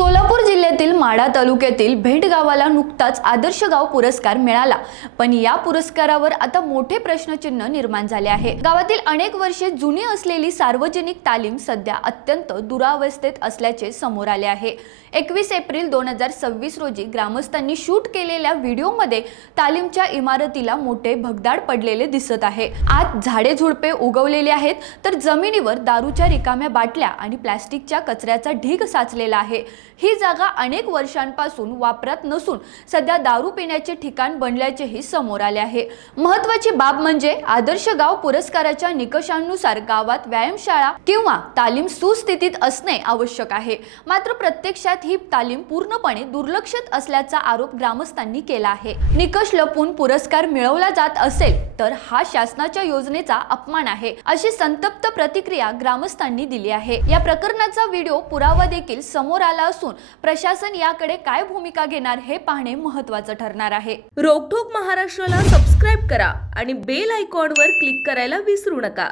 सोलापूर जिल्ह्यातील माढा तालुक्यातील भेट गावाला नुकताच आदर्श गाव पुरस्कार मिळाला, पण या पुरस्कारावर आता मोठे प्रश्नचिन्ह निर्माण झाले आहे। गावातील अनेक वर्षे जुनी असलेली सार्वजनिक तालीम सध्या अत्यंत दुरावस्थेत असल्याचे समोर आले आहे। 21 एप्रिल 2026 रोजी ग्रामस्थांनी शूट केलेल्या व्हिडिओमध्ये तालीमच्या इमारतीला मोठे भगदाड पडलेले दिसत आहे। आत झाडे झुडपे उगवलेले आहेत, तर जमिनीवर दारूच्या रिकाम्या बाटल्या आणि प्लास्टिकच्या कचऱ्याचा ढीग साचलेला आहे। ही जागा अनेक वर्षांपासून वापरात नसून सध्या दारू पिण्याचे ठिकाण बनल्याचेही समोर आले आहे। महत्त्वाची बाब म्हणजे आदर्श गाव पुरस्काराच्या निकषांनुसार गावात व्यायामशाळा किंवा तालीम सुस्थितीत असणे आवश्यक आहे, मात्र प्रत्यक्षात ही तालीम पूर्णपणे दुर्लक्षित असल्याचा आरोप ग्रामस्थांनी केला आहे। निकष लपून पुरस्कार मिळवला जात असेल तर हा शासनाच्या योजनेचा अपमान आहे, अशी संतप्त प्रतिक्रिया ग्रामस्थांनी दिली आहे। या प्रकरणाचा व्हिडिओ पुरावा देखील समोर आला असून प्रशासन याकडे काय भूमिका घेणार हे पाहणे महत्त्वाचं ठरणार आहे। रोकठोक महाराष्ट्राला सबस्क्राइब करा आणि बेल आयकॉनवर क्लिक करायला विसरू नका।